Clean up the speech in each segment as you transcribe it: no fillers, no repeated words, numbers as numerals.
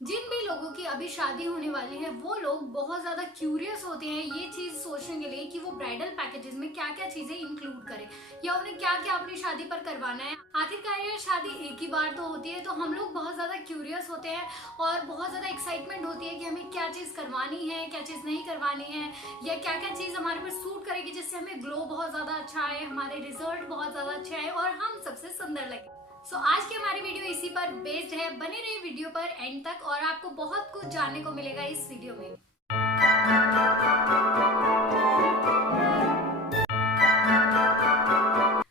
जिन भी लोगों की अभी शादी होने वाली है वो लोग बहुत ज्यादा क्यूरियस होते हैं ये चीज सोचने के लिए कि वो ब्राइडल पैकेजेस में क्या क्या चीजें इंक्लूड करें या उन्हें क्या क्या अपनी शादी पर करवाना है। आखिरकार ये शादी एक ही बार तो होती है, तो हम लोग बहुत ज्यादा क्यूरियस होते हैं और बहुत ज्यादा एक्साइटमेंट होती है कि हमें क्या चीज करवानी है, क्या चीज नहीं करवानी है, या क्या क्या चीज हमारे पर सूट करेगी जिससे हमें ग्लो बहुत ज्यादा अच्छा आए, हमारे रिजल्ट बहुत ज्यादा अच्छे आए और हम सबसे सुंदर लगे। आज की हमारी वीडियो इसी पर बेस्ड है। बने रहिए वीडियो पर एंड तक और आपको बहुत कुछ जानने को मिलेगा इस वीडियो में।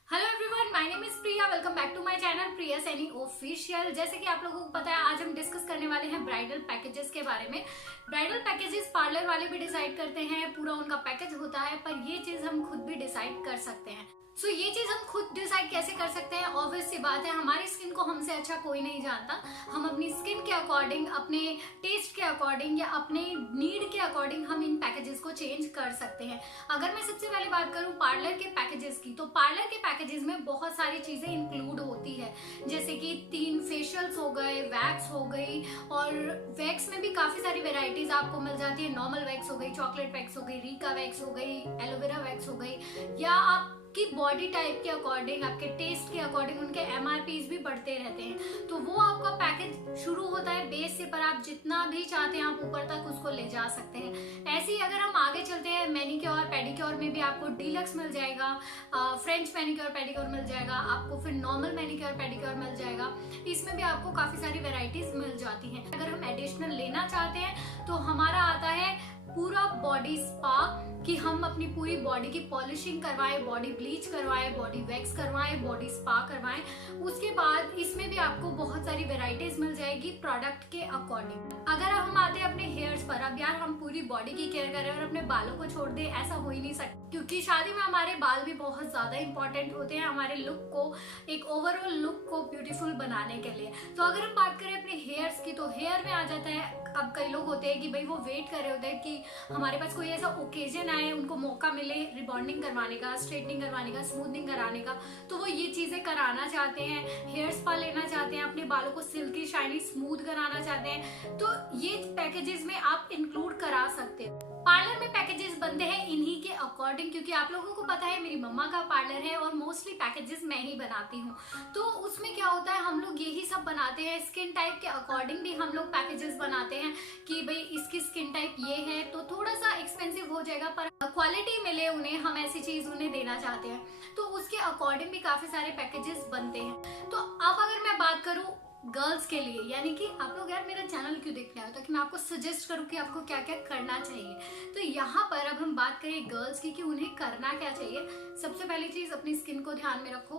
Hello everyone, my name is Priya. Welcome back to my channel Priya Saini official. जैसे कि आप लोगों को पता है, आज हम डिस्कस करने वाले हैं ब्राइडल पैकेजेस के बारे में। ब्राइडल पैकेजेस पार्लर वाले भी डिसाइड करते हैं, पूरा उनका पैकेज होता है, पर ये चीज हम खुद भी डिसाइड कर सकते हैं। ये चीज हम खुद डिसाइड कैसे कर सकते हैं? ऑब्वियस सी बात है, हमारी स्किन को हमसे अच्छा कोई नहीं जानता। हम अपनी स्किन के अकॉर्डिंग, अपने टेस्ट के अकॉर्डिंग या अपने नीड के अकॉर्डिंग हम इन पैकेजेस को चेंज कर सकते हैं। अगर मैं सबसे पहले बात करूं पार्लर के पैकेजेस की, तो पार्लर के पैकेजेस में बहुत सारी चीजें इंक्लूड होती है, जैसे कि 3 फेशियल्स हो गए, वैक्स हो गई, और वैक्स में भी काफी सारी वेराइटीज आपको मिल जाती है। नॉर्मल वैक्स हो गई, चॉकलेट वैक्स हो गई, रीका वैक्स हो गई, एलोवेरा वैक्स हो गई, या आप की बॉडी टाइप के अकॉर्डिंग, आपके टेस्ट के अकॉर्डिंग उनके एमआरपीज भी बढ़ते रहते हैं। तो वो आपका पैकेज शुरू होता है बेस से, पर आप जितना भी चाहते हैं आप ऊपर तक उसको ले जा सकते हैं। ऐसे ही अगर हम आगे चलते हैं, मैनिक्योर पेडिक्योर में भी आपको डीलक्स मिल जाएगा, फ्रेंच मैनिक्योर पेडिक्योर मिल जाएगा आपको, फिर नॉर्मल मैनिक्योर पेडिक्योर मिल जाएगा। इसमें भी आपको काफी सारी वेराइटीज मिल जाती हैं। अगर हम एडिशनल लेना चाहते हैं तो हमारा आता है पूरा बॉडी स्पा, कि हम अपनी पूरी बॉडी की पॉलिशिंग करवाएं, बॉडी ब्लीच करवाएं, बॉडी वैक्स करवाएं, बॉडी स्पा करवाएं। उसके बाद इसमें भी आपको बहुत सारी वेराइटीज मिल जाएगी प्रोडक्ट के अकॉर्डिंग। अगर हम आते हैं अपने हेयर्स पर, अब यार हम पूरी बॉडी की केयर करें और अपने बालों को छोड़ दें, ऐसा हो ही नहीं सकता, क्योंकि शादी में हमारे बाल भी बहुत ज्यादा इंपॉर्टेंट होते हैं हमारे लुक को, एक ओवरऑल लुक को ब्यूटीफुल बनाने के लिए। तो अगर हम बात करें अपने हेयर्स की, तो हेयर में आ जाता है, अब कई लोग होते हैं कि भाई वो वेट कर रहे होते हैं कि हमारे पास कोई ऐसा ओकेजन आए, उनको मौका मिले रिबॉन्डिंग करवाने का, स्ट्रेटनिंग करवाने का, स्मूथनिंग कराने का, तो वो ये चीजें कराना चाहते हैं। हेयर स्पा लेना चाहते हैं, अपने बालों को सिल्की शाइनी स्मूथ कराना चाहते हैं, तो ये पैकेजेस में आप इंक्लूड करा सकते हैं। पार्लर में पैकेजेस बनते हैं इन्हीं के अकॉर्डिंग, क्योंकि आप लोगों को पता है मेरी मम्मा का पार्लर है और मोस्टली पैकेजेस मैं ही बनाती हूँ। तो उसमें क्या होता है, हम लोग यही सब बनाते हैं। स्किन टाइप के अकॉर्डिंग भी हम लोग पैकेजेस बनाते हैं कि भाई इसकी स्किन टाइप ये है, तो थोड़ा सा एक्सपेंसिव हो जाएगा, पर क्वालिटी मिले उन्हें, हम ऐसी चीज उन्हें देना चाहते हैं, तो उसके अकॉर्डिंग भी काफी सारे पैकेजेस बनते हैं। तो अब अगर मैं बात करूँ गर्ल्स के लिए, यानी कि आप लोग यार मेरा चैनल क्यों देखने आए हो, ताकि मैं आपको सजेस्ट करूं कि आपको क्या क्या करना चाहिए। तो यहाँ पर अब हम बात करें गर्ल्स की कि उन्हें करना क्या चाहिए। सबसे पहली चीज, अपनी स्किन को ध्यान में रखो।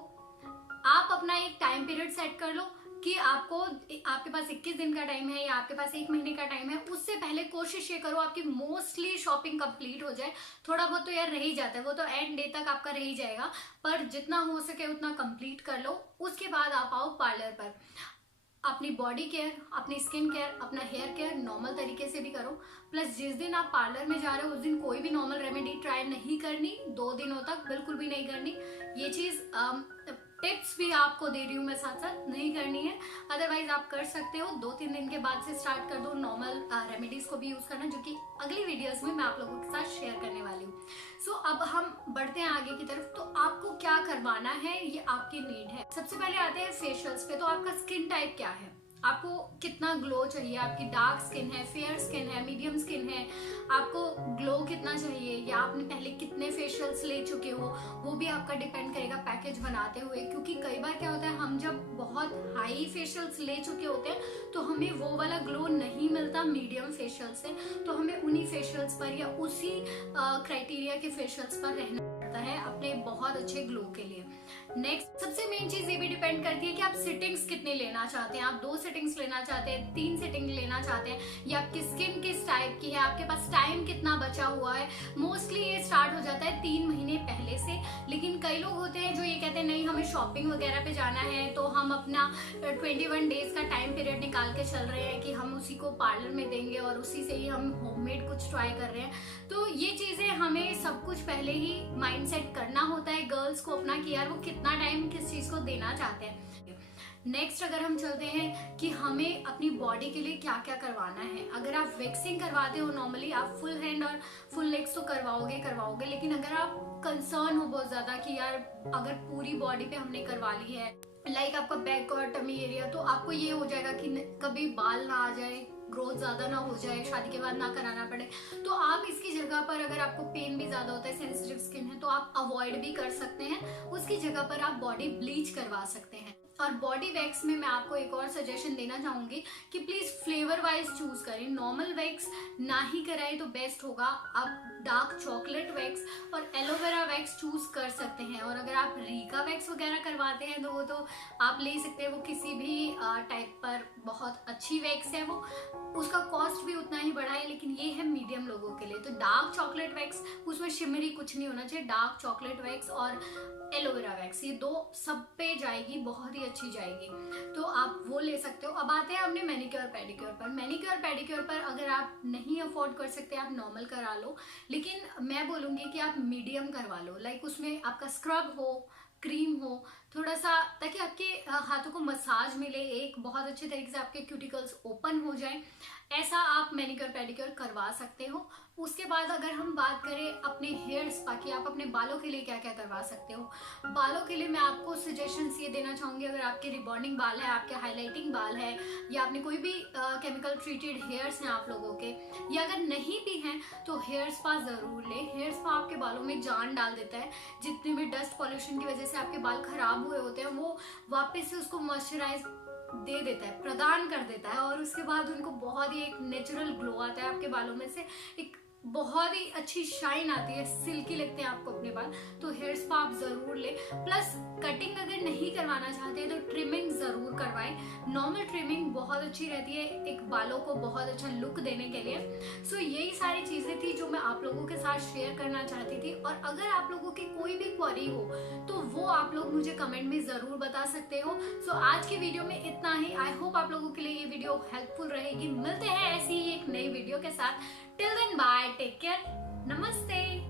आप अपना एक टाइम पीरियड सेट कर लो कि आपके पास 21 दिन का टाइम है या आपके पास 1 महीने का टाइम है। उससे पहले कोशिश ये करो आपकी मोस्टली शॉपिंग कंप्लीट हो जाए। थोड़ा बहुत तो यार रह ही जाता है, वो तो एंड डे तक आपका रह ही जाएगा, पर जितना हो सके उतना कंप्लीट कर लो। उसके बाद आप आओ पार्लर पर। अपनी बॉडी केयर, अपनी स्किन केयर, अपना हेयर केयर नॉर्मल तरीके से भी करो। प्लस जिस दिन आप पार्लर में जा रहे हो उस दिन कोई भी नॉर्मल रेमेडी ट्राई नहीं करनी, 2 दिनों तक बिल्कुल भी नहीं करनी। ये चीज टिप्स भी आपको दे रही हूँ मैं, साथ साथ नहीं करनी है। अदरवाइज आप कर सकते हो, 2-3 दिन के बाद से स्टार्ट कर दो नॉर्मल रेमेडीज को भी यूज करना, जो कि अगली वीडियोस में मैं आप लोगों के साथ शेयर करने वाली हूँ। अब हम बढ़ते हैं आगे की तरफ। तो आपको क्या करवाना है ये आपकी नीड है। सबसे पहले आते हैं फेशियल्स पे। तो आपका स्किन टाइप क्या है, आपको कितना ग्लो चाहिए, आपकी डार्क स्किन है, फेयर स्किन है, मीडियम स्किन है, आपको ग्लो कितना चाहिए, या आपने पहले कितने फेशियल्स ले चुके हो, वो भी आपका डिपेंड करेगा पैकेज बनाते हुए। क्योंकि कई बार क्या होता है, हम जब बहुत हाई फेशियल्स ले चुके होते हैं तो हमें वो वाला ग्लो नहीं मिलता मीडियम फेशियल से, तो हमें उन्हीं फेशियल्स पर या उसी क्राइटेरिया के फेशियल्स पर रहना पड़ता है अपने बहुत अच्छे ग्लो के लिए। नेक्स्ट सबसे मेन चीज ये भी डिपेंड करती है कि आप सिटिंग्स कितने लेना चाहते हैं। आप 2 सिटिंग्स लेना चाहते हैं, 3 सिटिंग लेना चाहते हैं, या आपकी स्किन किस टाइप की है, आपके पास टाइम कितना बचा हुआ है। मोस्टली ये स्टार्ट हो जाता है 3 महीने पहले से, लेकिन कई लोग होते हैं जो ये कहते हैं नहीं हमें शॉपिंग वगैरह पे जाना है, तो हम अपना 21 डेज का टाइम पीरियड निकाल के चल रहे हैं कि हम उसी को पार्लर में देंगे और उसी से ही हम होममेड कुछ ट्राई कर रहे हैं। तो ये चीजें हमें सब कुछ पहले ही माइंड सेट करना होता है गर्ल्स को अपना, कि यार वो कितना टाइम किस चीज को देना चाहते हैं। नेक्स्ट अगर हम चलते हैं कि हमें अपनी बॉडी के लिए क्या क्या करवाना है। अगर आप वैक्सिंग करवाते हो नॉर्मली, आप फुल हैंड और फुल लेग्स तो करवाओगे, लेकिन अगर आप कंसर्न हो बहुत ज्यादा कि यार अगर पूरी बॉडी पे हमने करवा ली है, लाइक आपका बैक और टमी एरिया, तो आपको ये हो जाएगा कि कभी बाल ना आ जाए, ग्रोथ ज्यादा ना हो जाए, शादी के बाद ना कराना पड़े, तो आप इसकी जगह पर अगर आपको पेन भी ज्यादा होता है, सेंसिटिव स्किन है, तो आप अवॉइड भी कर सकते हैं। उसकी जगह पर आप बॉडी ब्लीच करवा सकते हैं। और बॉडी वैक्स में मैं आपको एक और सजेशन देना चाहूंगी कि प्लीज फ्लेवर वाइज चूज करें। नॉर्मल वैक्स ना ही कराएं तो बेस्ट होगा। आप डार्क चॉकलेट वैक्स और एलोवेरा वैक्स चूज कर सकते हैं। और अगर आप रीका वैक्स वगैरह करवाते हैं तो वो तो आप ले सकते हैं, वो किसी भी टाइप पर बहुत अच्छी वैक्स है, वो उसका कॉस्ट भी उतना ही बड़ा है, लेकिन ये है मीडियम लोगों के लिए। तो डार्क चॉकलेट वैक्स, उसमें शिमरी कुछ नहीं होना चाहिए। डार्क चॉकलेट वैक्स और एलोवेरा वैक्स, ये दो सब पे जाएगी, बहुत ही अच्छी जाएगी, तो आप वो ले सकते हो। अब आते हैं अपने मैनिक्योर पेडिक्योर पर। मैनिक्योर पेडिक्योर पर अगर आप नहीं अफोर्ड कर सकते, आप नॉर्मल करा लो, लेकिन मैं बोलूंगी कि आप मीडियम करवा लो। लाइक उसमें आपका स्क्रब हो, क्रीम हो थोड़ा सा, ताकि आपके हाथों को मसाज मिले, एक बहुत अच्छे तरीके से आपके क्यूटिकल्स ओपन हो जाए, ऐसा आप मैनिक्योर पेडिक्योर करवा सकते हो। उसके बाद अगर हम बात करें अपने हेयर स्पा की, आप अपने बालों के लिए क्या क्या करवा सकते हो। बालों के लिए मैं आपको सजेशंस ये देना चाहूंगी, अगर आपके रिबॉन्डिंग बाल है, आपके हाईलाइटिंग बाल है, या आपने कोई भी केमिकल ट्रीटेड हेयर्स हैं आप लोगों के, या अगर नहीं भी हैं तो हेयर स्पा जरूर ले। हेयर स्पा आपके बालों में जान डाल देता है। जितने भी डस्ट पॉल्यूशन की वजह से आपके बाल खराब हुए होते हैं, वो वापस से उसको मॉइस्चराइज दे देता है, प्रदान कर देता है, और उसके बाद उनको बहुत ही एक नेचुरल ग्लो आता है आपके बालों में से, एक बहुत ही अच्छी शाइन आती है, सिल्की लगते हैं आपको अपने बाल। तो हेयर स्पा आप जरूर ले। प्लस कटिंग अगर नहीं करवाना चाहते तो ट्रिमिंग जरूर करवाएं। नॉर्मल ट्रिमिंग बहुत अच्छी रहती है एक बालों को बहुत अच्छा लुक देने के लिए। सो यही सारी चीजें थी जो मैं आप लोगों के साथ शेयर करना चाहती थी। और अगर आप लोगों की कोई भी क्वेरी हो तो वो आप लोग मुझे कमेंट में जरूर बता सकते हो। सो आज की वीडियो में इतना ही। आई होप आप लोगों के लिए ये वीडियो हेल्पफुल रहेगी। मिलते हैं ऐसी ही एक नई वीडियो के साथ। Till then bye, take care, नमस्ते।